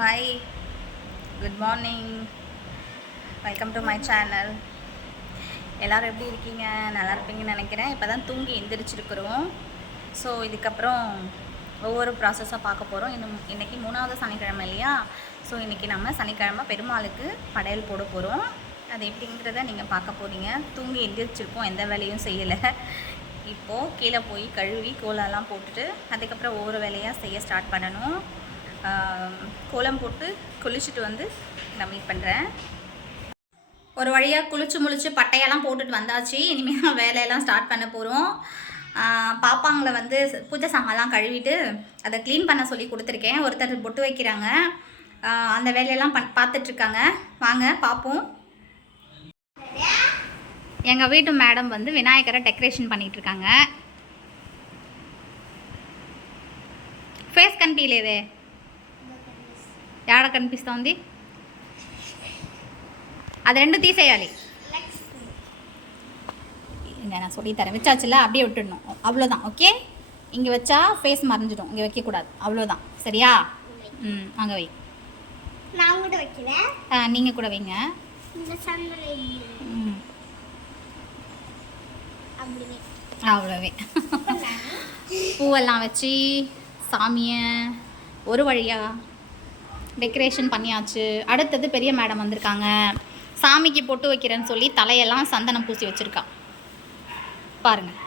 Hi, good morning. Welcome to my channel. எல்லோரும் எப்படி இருக்கீங்க? நல்லா இருப்பீங்கன்னு நினைக்கிறேன். இப்போ தான் தூங்கி எந்திரிச்சிருக்கிறோம். ஸோ இதுக்கப்புறம் ஒவ்வொரு ப்ராசஸாக பார்க்க போகிறோம். இன்றைக்கி 3வது சனிக்கிழமை இல்லையா? ஸோ இன்றைக்கி நம்ம சனிக்கிழமை பெருமாளுக்கு படையல் போட போகிறோம். அது எப்படிங்கிறத நீங்கள் பார்க்க போகிறீங்க. தூங்கி எந்திரிச்சிருக்கோம், எந்த வேலையும் செய்யலை. இப்போது கீழே போய் கழுவி கோலம்லாம் போட்டுட்டு அதுக்கப்புறம் ஒவ்வொரு வேலையாக செய்ய ஸ்டார்ட் பண்ணணும். கோலம் போட்டு குளிச்சுட்டு வந்து நான் மீட் பண்ணுறேன். ஒரு வழியாக குளிச்சு முழிச்சு பட்டையெல்லாம் போட்டுட்டு வந்தாச்சு. இனிமேல் தான் வேலையெல்லாம் ஸ்டார்ட் பண்ண போகிறோம். பாப்பாங்களை வந்து பூஜை சாமான்லாம் கழுவிட்டு அதை க்ளீன் பண்ண சொல்லி கொடுத்துருக்கேன். ஒருத்தர் பொட்டு வைக்கிறாங்க, அந்த வேலையெல்லாம் பார்த்துட்ருக்காங்க. வாங்க பார்ப்போம். எங்கள் வீட்டு மேடம் வந்து விநாயகரை டெக்கரேஷன் பண்ணிகிட்ருக்காங்க. ఫేస్ కనిపించలేదే, ఏడ కనిపిస్తోంది? அது ரெண்டும் తీసేయాలి. இங்கே நான் சொல்லித்தரேன். வச்சாச்சுல, அப்படியே விட்டுடணும், அவ்வளோதான். ஓகே, இங்கே வச்சா ஃபேஸ் மறைஞ்சிடும், இங்கே வைக்கக்கூடாது, அவ்வளோதான். சரியா? அங்கே வை. நான் கூட வைக்கிறேன், நீங்கள் கூட வைங்க. அவ்வளோவே. பூவெல்லாம் வச்சு சாமியை ஒரு வழியாக டெக்கரேஷன் பண்ணியாச்சு. அடுத்தது பெரிய மேடம் வந்திருக்காங்க. சாமிக்கு பொட்டு வைக்கிறேன்னு சொல்லி தலையெல்லாம் சந்தனம் பூசி வச்சுருக்கா பாருங்கள்.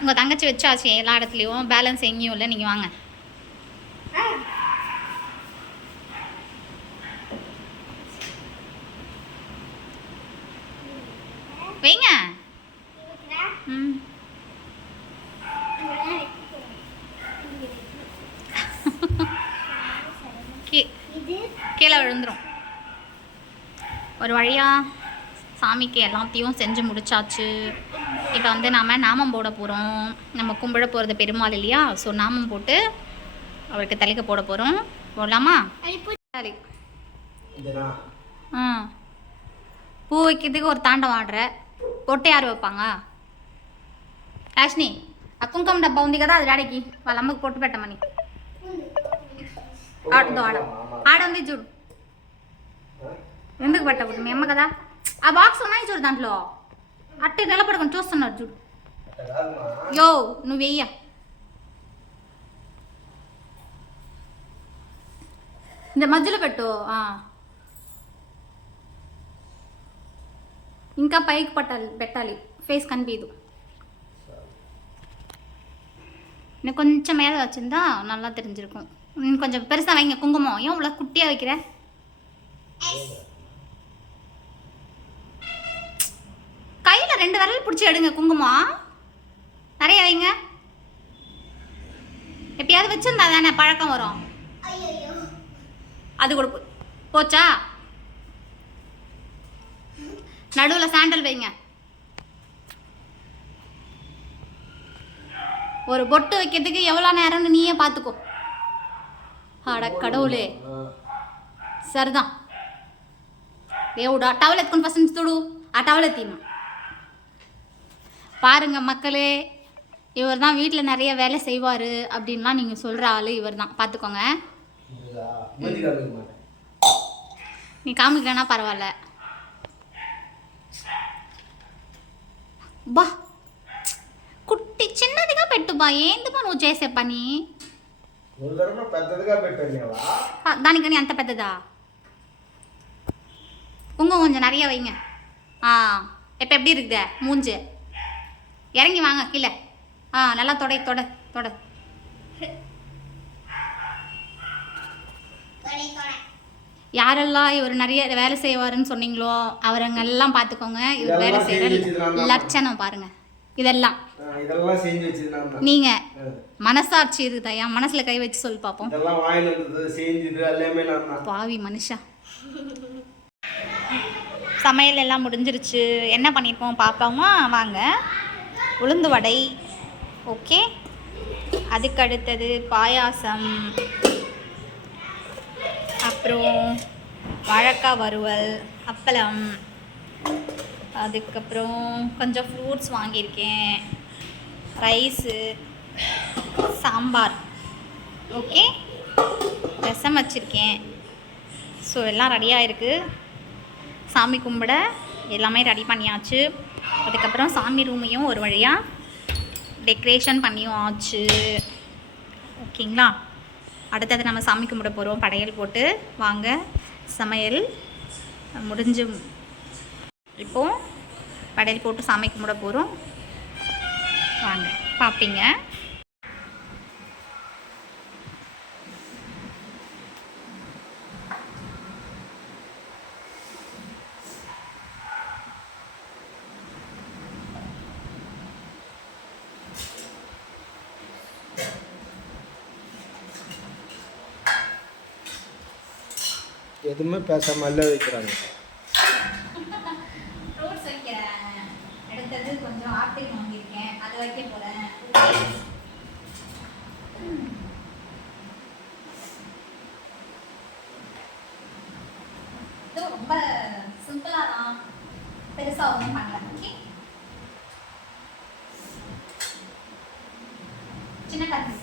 உங்கள் தங்கச்சி வச்சாச்சு எல்லா இடத்துலையும், பேலன்ஸ் எங்கேயும் இல்லை. நீங்கள் வாங்க. வைங்க. கீழே விழுந்துடும். ஒரு வழியாக சாமிக்கு எல்லாத்தையும் செஞ்சு முடிச்சாச்சு. இப்போ வந்து நாம் நாமம் போட போகிறோம். நம்ம கும்பிட போகிறது பெருமாள் இல்லையா? ஸோ நாமம் போட்டு அவருக்கு தலைக்கு போட போகிறோம். போடலாமா? பூ வைக்கிறதுக்கு ஒரு தாண்டம் ஆடுற பொட்டை யார் வைப்பாங்க? రాష్ని ఆ కుంకుమ డబ్బా ఉంది కదా, అది డాడీకి వాళ్ళ అమ్మకి పొట్టు పెట్టమని. ఆడుతో ఆడ ఉంది చూడు. ఎందుకు పెట్టకూడదు? మీ అమ్మ కదా. ఆ బాక్స్ ఉన్నాయి చూడు, దాంట్లో అట్టే నిలబడుకొని చూస్తున్నారు చూడు. యో నువ్వు వెయ్య. இந்த మధ్యలో పెట్టు. ఇంకా పైకి పెట్టాలి, ఫేస్ కనిపించదు. இன்னும் கொஞ்சம் மேலே வச்சுருந்தா நல்லா தெரிஞ்சிருக்கும். கொஞ்சம் பெருசாக வைங்க குங்குமம். ஏன் இவ்வளோ குட்டியாக வைக்கிற? கையில் 2 விரல் பிடிச்சி எடுங்க குங்குமம். நிறைய வைங்க. எப்பயாவது வச்சுருந்தா தானே பழக்கம் வரும். அது கூட போச்சா? நடுவில் சாண்டல் வைங்க. ஒரு பொட்டு வைக்கிறதுக்கு எவ்வளோ நேரம்னு நீயே பார்த்துக்கோ. அட கடவுளே, சரிதான். దేవుడా టవల్ ఎత్తుకొని ఫస్ట్ నుంచి చూడు. ఆ టవల్ ఎత్తిமா பாருங்க மக்களே. இவர் தான் வீட்டில் நிறைய வேலை செய்வார் அப்படின்லாம் நீங்கள் சொல்கிற ஆள் இவர் தான். பார்த்துக்கோங்க. நீ காமிக்கலன்னா பரவாயில்ல. బా కుట్టి చిన్నదిగా పెట్టుబా. ఏందిబా నువ్వు చేసే పని? దానికని అంత పెద్దదా? குங்குமம் கொஞ்சம் நிறைய வைங்க. இப்போ எப்படி இருக்குதே மூஞ்சு? இறங்கி வாங்க கீழே. நல்லா தொட தொட தொட. யாரெல்லாம் இவர் நிறைய வேலை செய்வாருன்னு சொன்னீங்களோ அவருங்கெல்லாம் பார்த்துக்கோங்க. இவர் வேலை செய்கிற லட்சணம் பாருங்கள். இதெல்லாம் நீங்க மனசாட்சி இருக்குதா? என் மனசுல கை வச்சு சொல்லி பார்ப்போம். பாவி மனுஷா. சமையல் எல்லாம் முடிஞ்சிருச்சு. என்ன பண்ணியிருக்கோம் பார்ப்போமா? வாங்க. உளுந்து வடை, ஓகே. அதுக்கு அடுத்தது பாயாசம், அப்புறம் வாழைக்காய் வறுவல், அப்பளம், அதுக்கப்புறம் கொஞ்சம் ஃப்ரூட்ஸ் வாங்கியிருக்கேன், ரைஸு, சாம்பார், ஓகே, ரசம் வச்சுருக்கேன். ஸோ எல்லாம் ரெடியாக இருக்குது. சாமி கும்பிட எல்லாமே ரெடி பண்ணியாச்சு. அதுக்கப்புறம் சாமி ரூமையும் ஒரு வழியாக டெக்கரேஷன் பண்ணியும் ஆச்சு. ஓகேங்களா, அடுத்தது நம்ம சாமி கும்பிட போகிறோம். படையல் போட்டு வாங்க. சமையல் முடிஞ்சு இப்போது படையல் போட்டு சாமி கும்பிட போகிறோம். வாங்க பார்ப்பீங்க. எதுவுமே பேசாம அல்ல வைக்கிறாங்க. ஃப்ரூட்ஸ் வைக்கிறேன். அடுத்தது கொஞ்சம் ஆப்பிள் வாங்கியிருக்கேன், அது வைக்க போகிறேன். இது ரொம்ப சிம்பிளாக தான், பெருசாக ஒன்றும் பண்ணல. ஓகே, சின்ன கத்தி.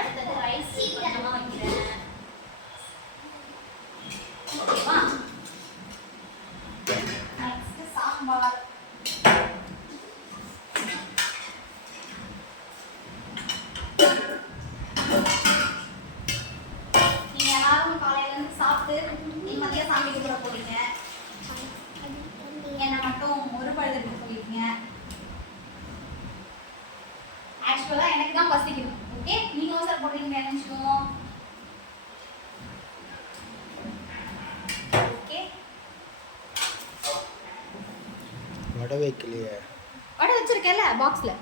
அடுத்தது ரைஸ் கொஞ்சமாக வைக்கிறேன். ஓகேவா, நெக்ஸ்ட் சாம்பார். நீங்கள் எல்லாரும் காலையிலேருந்து சாப்பிட்டு நிம்மதியாக சாமி கும்பிட போறீங்க. என்னை மட்டும் ஒரு பழுதுட்டு போயிருக்கீங்க. ஆக்சுவலாக எனக்கு தான் பசிக்கணும். ஓகே, நீங்கள் அவசரம் போடுறீங்கன்னு நினச்சிக்குவோம். ஓகே, வடை வைக்கலையே. வடை வச்சிருக்கேன்ல பாக்ஸில்.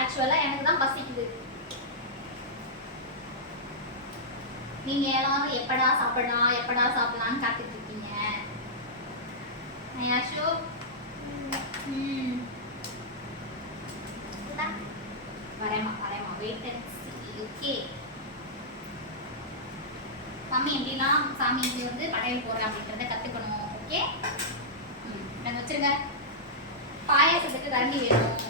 ஆக்சுவலாக எனக்கு தான் பசிக்குது. நீங்கள் எல்லாரும் எப்படா சாப்பிடலான்னு காத்துட்டு இருக்கீங்க. ஐயாஷோ வரேம்மா wait and see. Okay, mummy எப்படிலாம் சாமிக்கு வந்து படையல் போடுறேன் அப்படின்றத கற்றுக்கணும். ஓகே, நான் வச்சுருங்க. பாயாசத்துக்கு தண்ணி வேணும்.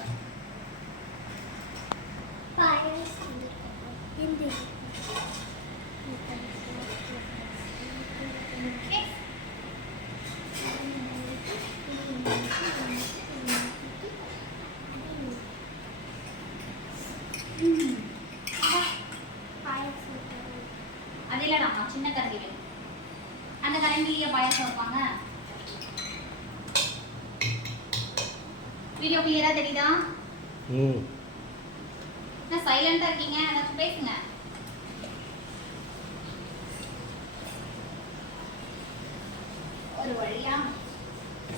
அது இல்லைடா, சின்ன கரண்டி வேணும். அந்த கரண்டிலேயே பாயாசம் வைப்பாங்க. வீடியோ கிளியராக தெரியுதா? என்ன சைலண்டாக இருக்கீங்க? ஏதாச்சும் பேசுங்க. ஒரு வழியா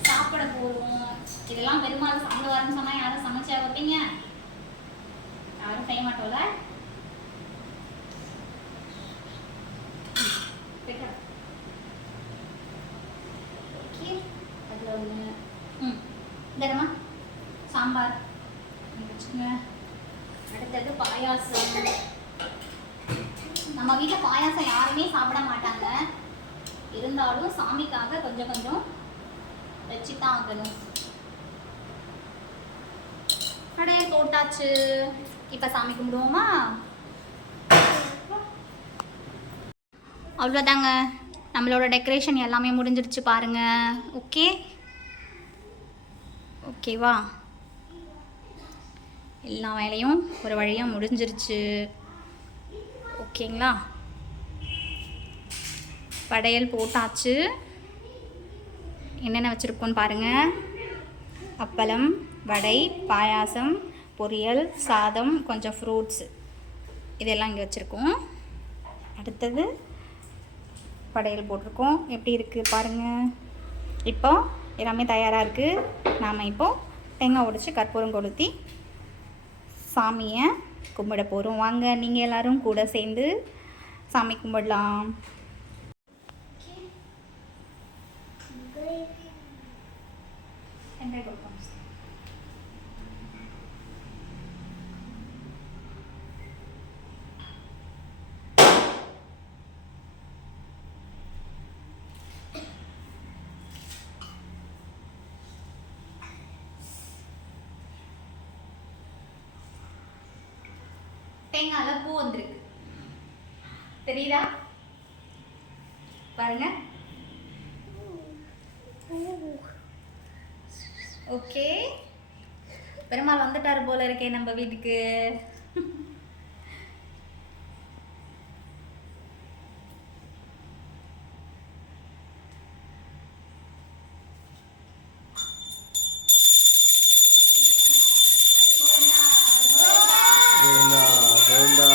சாப்பிட போகிறோம். இதெல்லாம் பெருமாள் சாப்பிடுவாருன்னு சொன்னால் யாரும் சமைச்சா வைப்பீங்க? யாரும் செய்ய மாட்டோம்ல. ஓகே, அதில் ஒன்று. இந்தமா சாம்பார் வச்சுக்கோங்க. அடுத்தது பாயாசம். நம்ம வீட்டில் பாயாசம் யாருமே சாப்பிட மாட்டாங்க. இருந்தாலும் சாமிக்காக கொஞ்சம் கொஞ்சம் வச்சு தான் ஆகணும். படையல் போட்டாச்சு. இப்போ சாமி கும்பிடுவோமா? அவ்வளோதாங்க, நம்மளோட டெக்கரேஷன் எல்லாமே முடிஞ்சிருச்சு பாருங்க. ஓகே, ஓகேவா, எல்லா வேலையும் ஒரு வழியாக முடிஞ்சிருச்சு. ஓகேங்களா, படையல் போட்டாச்சு. என்னென்ன வச்சுருக்கோன்னு பாருங்கள். அப்பளம், வடை, பாயாசம், பொரியல், சாதம், கொஞ்சம் ஃப்ரூட்ஸ், இதெல்லாம் இங்கே வச்சுருக்கோம். அடுத்தது படையல் போட்டிருக்கோம். எப்படி இருக்குது பாருங்கள். இப்போ எல்லாமே தயாராக இருக்குது. நாம் இப்போது தேங்காய் உடைச்சி கற்பூரம் கொளுத்தி சாமியை கும்பிட போகிறோம். வாங்க, நீங்கள் எல்லோரும் கூட சேர்ந்து சாமி கும்பிடலாம். தேங்காயில் பூ வந்திருக்கு, தெரியுதா? பாருங்க. ஓகே, பெருமாள் வந்துட்டாரு போல இருக்கே நம்ம வீட்டுக்கு. கோவிந்தா கோவிந்தா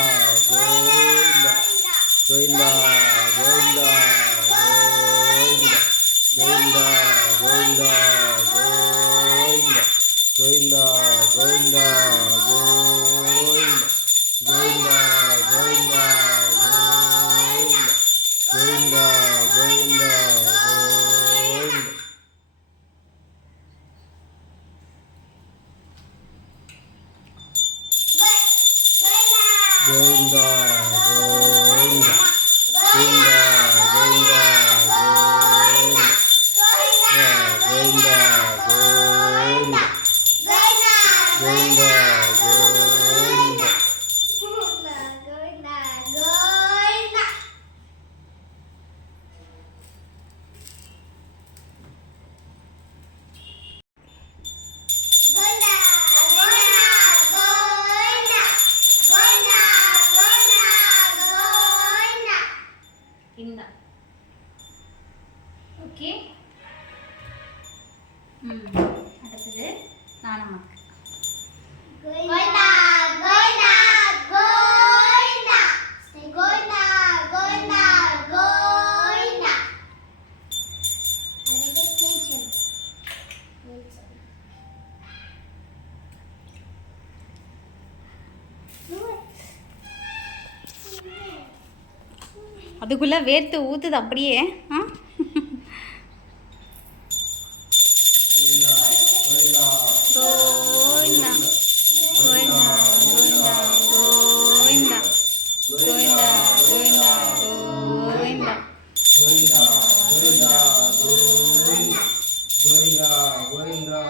கோவிந்தா கோவிந்தா கோவிந்தா கோவிந்தா கோவிந்தா கோவிந்தா கோவிந்தா கோவிந்தா கோவிந்தா கோவிந்தா கோவிந்தா கோவிந்தா கோவிந்தா கோவிந்தா கோவிந்தா கோவிந்தா இந்த ஓகே. அடுத்தது நானம்மாக்கு. கோவிந்தா கோவிந்தா கோவிந்தா கோவிந்தா கோவிந்தா கோவிந்தா. அதே டென்ஷன். அதுக்குள்ளே வேர்த்து ஊற்றுது அப்படியே. கோவிந்தா கோவிந்தா கோவிந்தா கோவிந்தா கோவிந்தா கோவிந்தா கோவிந்தா கோவிந்தா கோவிந்தா கோவிந்தா கோவிந்தா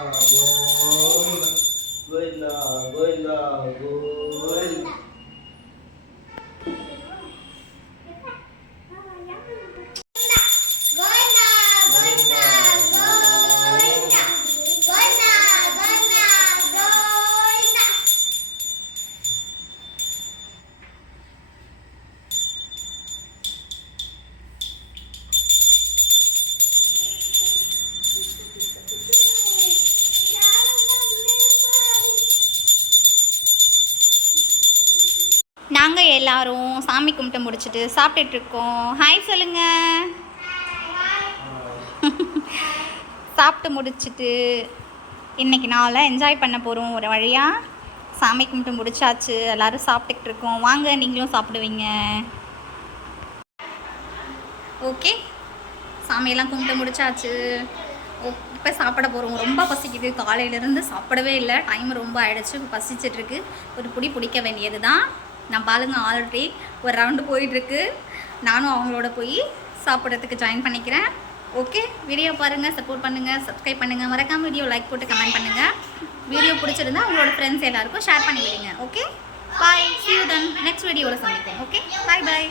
கோவிந்தா கோவிந்தா கோவிந்தா. நாங்கள் எல்லாரும் சாமி கும்பிட்டு முடிச்சுட்டு சாப்பிட்டுட்ருக்கோம். ஹாய் சொல்லுங்க. சாப்பிட்டு முடிச்சுட்டு இன்றைக்கி நாளை என்ஜாய் பண்ண போகிறோம். ஒரு வழியாக சாமி கும்பிட்டு முடிச்சாச்சு, எல்லோரும் சாப்பிட்டுக்கிட்டு இருக்கோம். வாங்க நீங்களும் சாப்பிடுவீங்க. ஓகே, சாமியெல்லாம் கும்பிட்டு முடிச்சாச்சு. இப்போ சாப்பிட போகிறோம். ரொம்ப பசிக்குது, காலையிலேருந்து சாப்பிடவே இல்லை. டைம் ரொம்ப ஆகிடுச்சு, பசிச்சிட்ருக்கு. ஒரு பிடி பிடிக்க வேண்டியது தான். நான் பாருங்க ஆல்ரெடி ஒரு ரவுண்டு போயிட்டுருக்கு. நானும் அவங்களோட போய் சாப்பிட்றதுக்கு ஜாயின் பண்ணிக்கிறேன். ஓகே, வீடியோ பாருங்கள், சப்போர்ட் பண்ணுங்கள், சப்ஸ்கிரைப் பண்ணுங்கள், மறக்காமல் வீடியோ லைக் போட்டு கமெண்ட் பண்ணுங்கள். வீடியோ பிடிச்சிருந்தா உங்களோட ஃப்ரெண்ட்ஸ் எல்லாருக்கும் ஷேர் பண்ணி விடுங்க. Okay, bye, see you then. Next வீடியோவில் சந்திப்போம். ஓகே, பாய் பாய்.